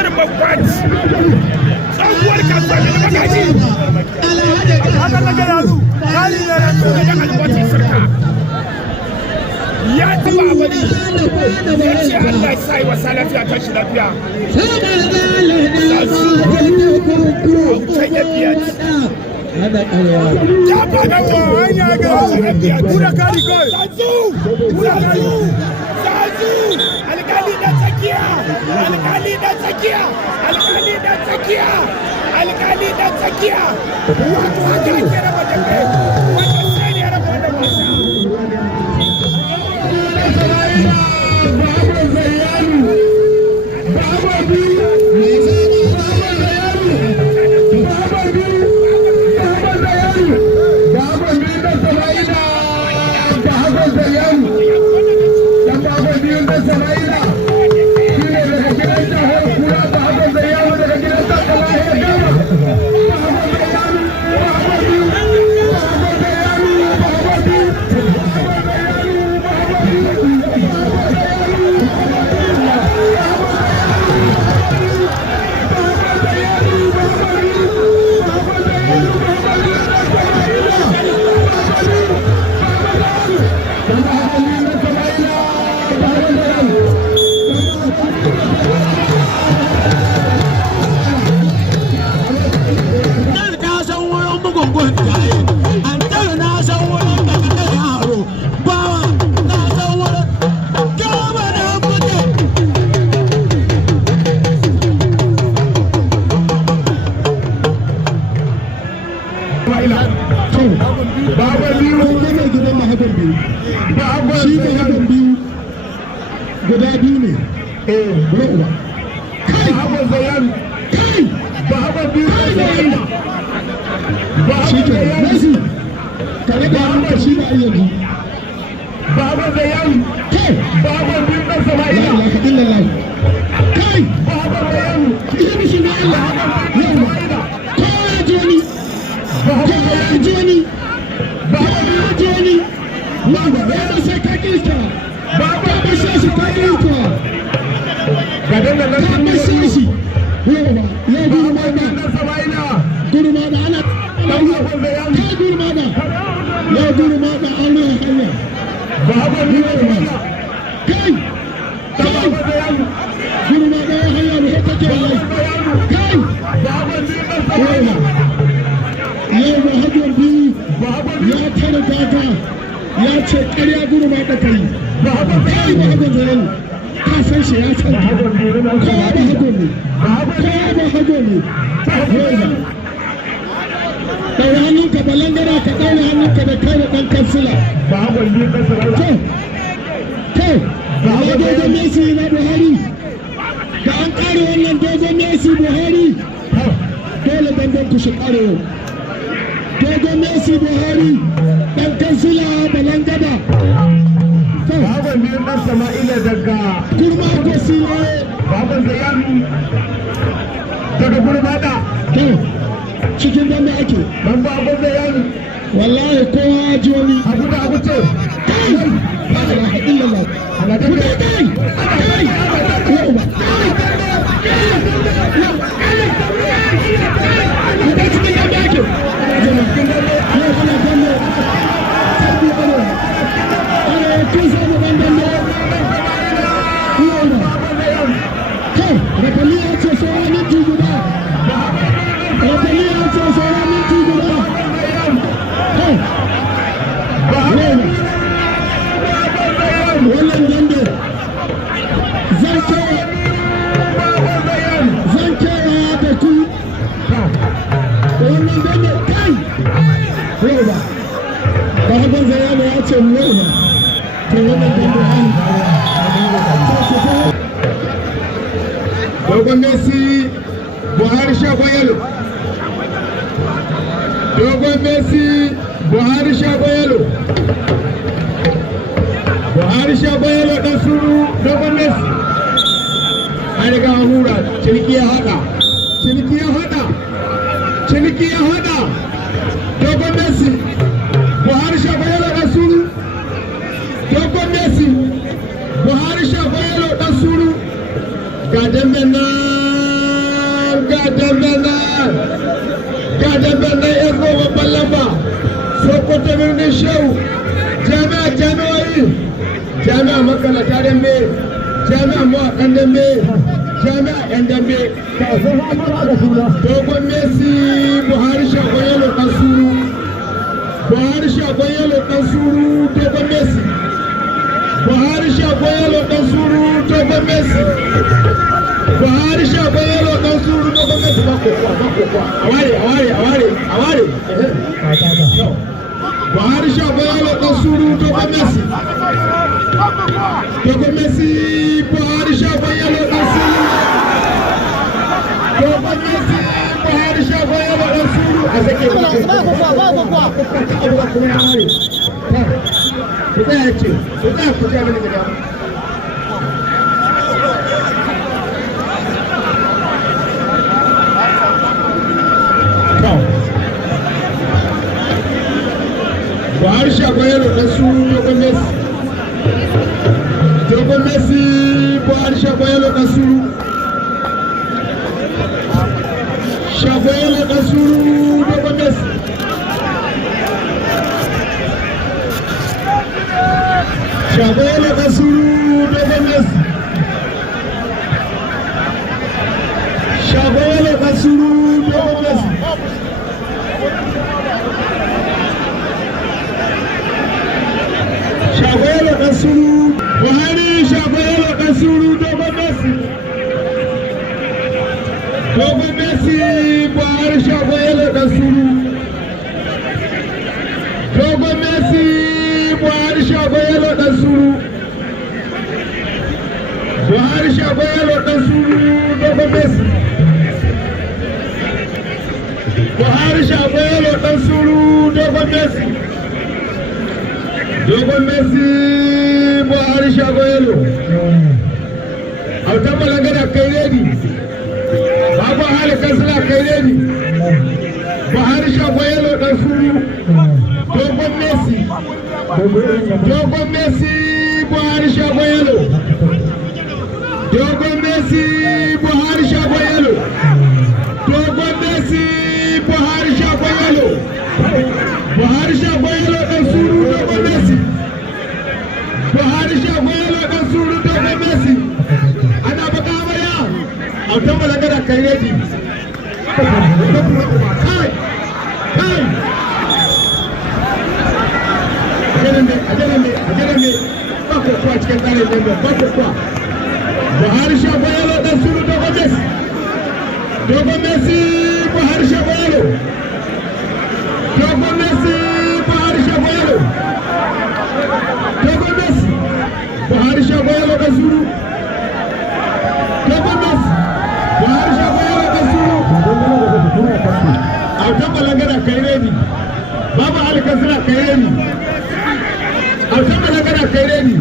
Bashir Babbat tsohuwar kasuwa da magaji haka na gaya zu kali ne ran da albati sirka ya taba wani ya ce Allah ya sai wa salafiya ta shi lafiya ya fada wa hanya ga kura kari kai alkali da tsakiya alkali da tsakiya alkali da tsakiya alkali da tsakiya wato haka ake raba da kai wanda sai ne raba da wasa guda biyu ne ruwa kai haɓar zayan kai ba haɓar biyu ne zayan ba shi ke nasi kare da haɓar shi da ayyanzu ba haɓar zayan kai ba haɓar biyu ɗan sama'ila la kaɗin da lai kai ba haɓar zayan iya mishi na illa yawa kowa ya joni kowa ya joni ba haɓar biyu joni wanda ya da sai ka kirka ba ba ba shi shi ka kirka ga dan nan ba shi shi yawa ya gudu ma da sama'ila gudu ma da ana kai gudu ma da ya gudu ma da ana hanya ba ba ni kai kai gudu ma da hanya ne take wallahi kai ba ba ni yawa yawa hajjar bi ya tare daga ya ce ƙarya gudu ma da kai ba ba kai ba hajjar zayen ka san shi ya san ko ba hajjar ne ko ba hajjar ne yawa ɗaure hannunka balangara ka ɗaure hannunka da kai da ɗan kansila ba hagon biyu ƙasa rana kai ba dogon Messi na Buhari da an ƙare wannan dogon Messi Buhari dole dandan ku shi ƙare yau dogon Messi Buhari ɗan kansila balangada ba hagon biyu ɗan Sama'ila daga kurma gosile ba hagon zayanu daga gurmada cikin dambe ake ban ba abin da yani wallahi kowa ya ji wani abu da abu ce kai la ilaha illallah ala da kai kai yau ba cikin dambe ake cikin dambe yau kana dambe sabbi alo kun samu ban dambe yau ba kai rakali ya ce sauran minti guda rakali ya ce sauran minti guda kai wannan dambe zan kewa da ku wannan dambe kai yau ba ba hakan zayama ya ce mu yau ba to wannan dambe an dogon Messi Buhari Shabayalo dogon Messi Buhari Shabayalo Buhari Shabayalo dan suru dogon Messi an riga hura ciniki ya hada dogon Messi Buhari Shabayalo dan suru dogon Messi Buhari Shabayalo dan suru ga dambe na dambe yan babban lamba Sokoto birnin Shehu jami'a makalata dambe jami'a mawakan dambe jami'a yan dambe dogon Messi Buhari shagon yalo dan suru dogon Messi Buhari shagon yalo dan suru dogon Messi Buhari shagon yalo dan suru dogon Messi aware Buhari shagon yalo dan suru dogon Messi Buhari shagon yalo dan suru dogon Messi Buhari shagon yalo dan suru a sake Buhari shagon yalo dan suru dogon Messi Buhari shagon yalo dan suru shagon yalo dan suru dogon Messi shagon yalo dan suru dogon Messi shagon yalo dan suru dogon Messi Shagoyelo dan suru Buhari shagoyelo dan suru dogon Messi Buhari shagoyelo dan suru dogon Messi Buhari shagoyelo dan suru Buhari shagoyelo dan suru dogon Messi Buhari shagoyelo dan suru dogon Messi dogon Messi Buhari shagoyelo autan balangada kai redi babu hali kansila kai redi Buhari shagoyelo dan suru dogon Messi Buhari shagoyelo dogon Messi Buhari shagoyelo dogon Messi Buhari shagoyelo Buhari shagoyelo dan suru dogon Messi Buhari shagoyelo dan suru dogon Messi ana baka baya autan balagada kai redi kai ajaran ba ko kwa cikin tsarin dambe ba ko kwa Buhari shagoyelo dan suru dogon Messi Buhari shagoyelo dogon Messi Buhari shagoyelo dogon Messi Buhari shagoyelo dan suru dogon Messi Buhari shagoyelo dan suru autan balangada kai redi babu alkasira kai redi autan balangada kai redi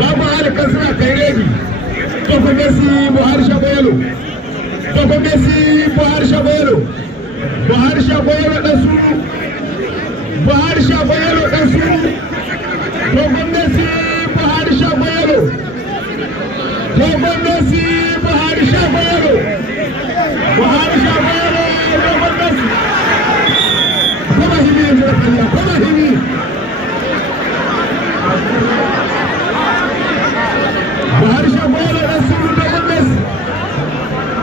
babu alkasira kai redi dogon Messi Buhari shagoyelo dogon Messi Buhari shagoyelo Buhari shagoyelo dan suru Buhari shagoyelo dan suru dogon Messi Buhari shagoyelo dogon Messi Buhari shagoyelo dogon Messi kuma himi yanzu da kanya kuma himi Buhari shagoyelo dan suru dogon Messi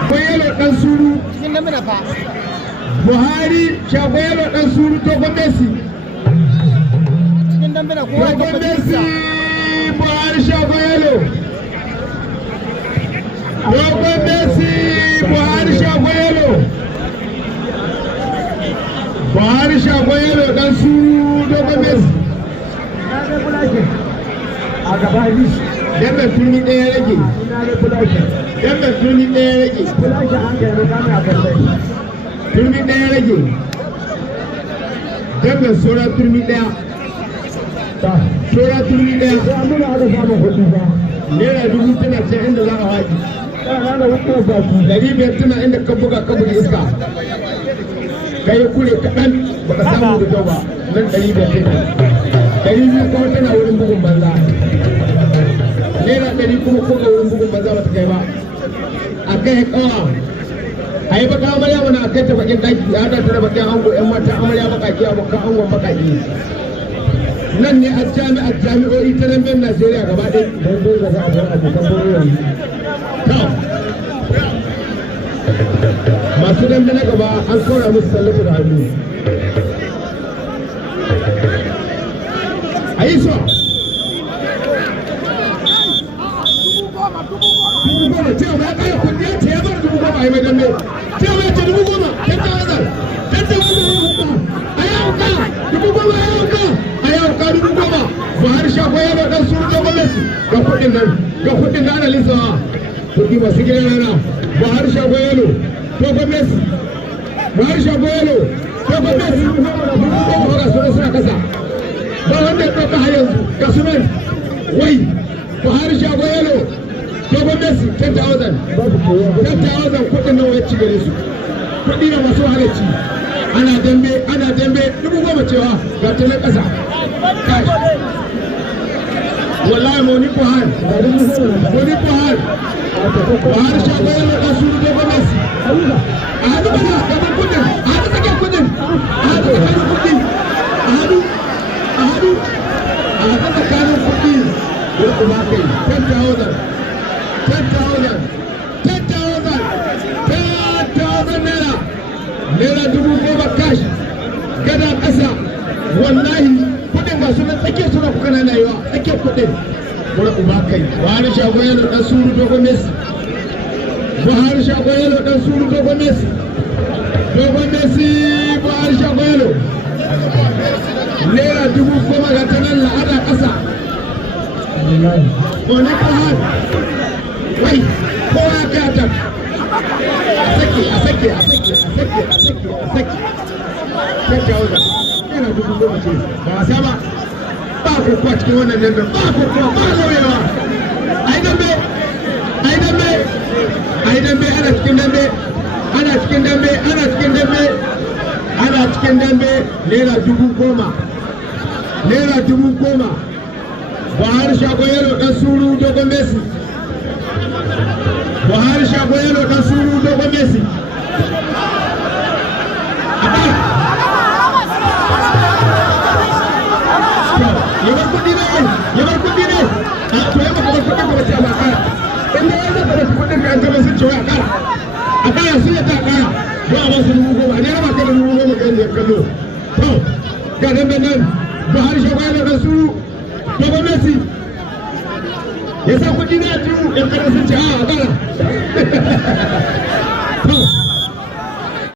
shagoyelo dan suru Buhari shagoyelo dan suru dogon Messi dogon Messi Buhari shagoyelo dogon Messi Buhari shagoyelo Buhari shagoyelo dan suru dogon Messi a gaba ni dambe turmi ɗaya rage dambe turmi ɗaya rage turmi ɗaya rage dambe sura turmi ɗaya sura turmi ɗaya naira 1000 tana ce inda za a haƙi 500 tana inda ka buga iska ka yi kure kaɗan baka samu da kyau ba nan 500 tana 200 kuma tana wurin bugun banza naira 100 kuma ko ga wurin bugun banza ba ta kai ba a kai kawa a yi baka amarya mana a kai ta bakin daki ya haɗa ta da bakin ango yan mata amarya bakaki abokan angon bakaki nan ne a jami'o'i ta nan bin Najeriya gaba ɗaya don zai ga za a bar abokan buruwan masu dambe na gaba an kora musu tallafi da hannu a yi so cewa ya kaya kudi ya ce ya bar 10,000 a yi mai dambe cewa ya ce 10,000 ta tawazar ta tawazar a yawuka 10,000 a yawuka 10,000 Buhari shafa ya ba dan suru dogon Messi ga kudin nan ana lissawa kudi masu gidan rana Buhari shafa yalo dogon Messi Buhari shafa yalo dogon Messi ga sunan suna kasa ba wanda ya ɗauka har yanzu ga sunan wai Buhari shafa yalo dogon Messi 10,000 kudin nan ya ci gare su kudi na masu halarci ana dambe 10,000 cewa ga tunan kasa wallahi Moni Buhari shagoyin da kasu da dogon Messi a hadu bana gaban kudin a hadu tsakiyar kudin a hadu tsakanin kudi a hadu tsakanin kudi da kuma kai 10,000 naira 10,000 cash gada kasa wallahi kudin ga sunan tsakiyar suna kuka na yiwa tsakiyar kudin wani uba kai Buhari shagoyin da dan suru dogon Messi Buhari shagoyin da dan suru dogon Messi Buhari shagoyin naira 10,000 ga ta nan la'ada kasa wani Buhari wai kowa ya kai ta a sake yana 10,000 ce ba wasa ba ba kokowa cikin wannan dambe ba kokowa ba lauyewa ai dambe ana cikin dambe naira 10,000 Buhari shagoyelo dan suru dogon Messi Buhari shagoyelo dan suru dogon Messi yabar kudi ne to yaba kuma kudi ko ta ba kara inda ya zaka da kudin da an gaba sun ce a kara sun ta kara ba ba su 10,000 ne ba ka da 10,000 ga inda kallo to ga nan Buhari shagoyelo dan suru dogon Messi ya sa kudi ne a jiru yan kada sun ce a kara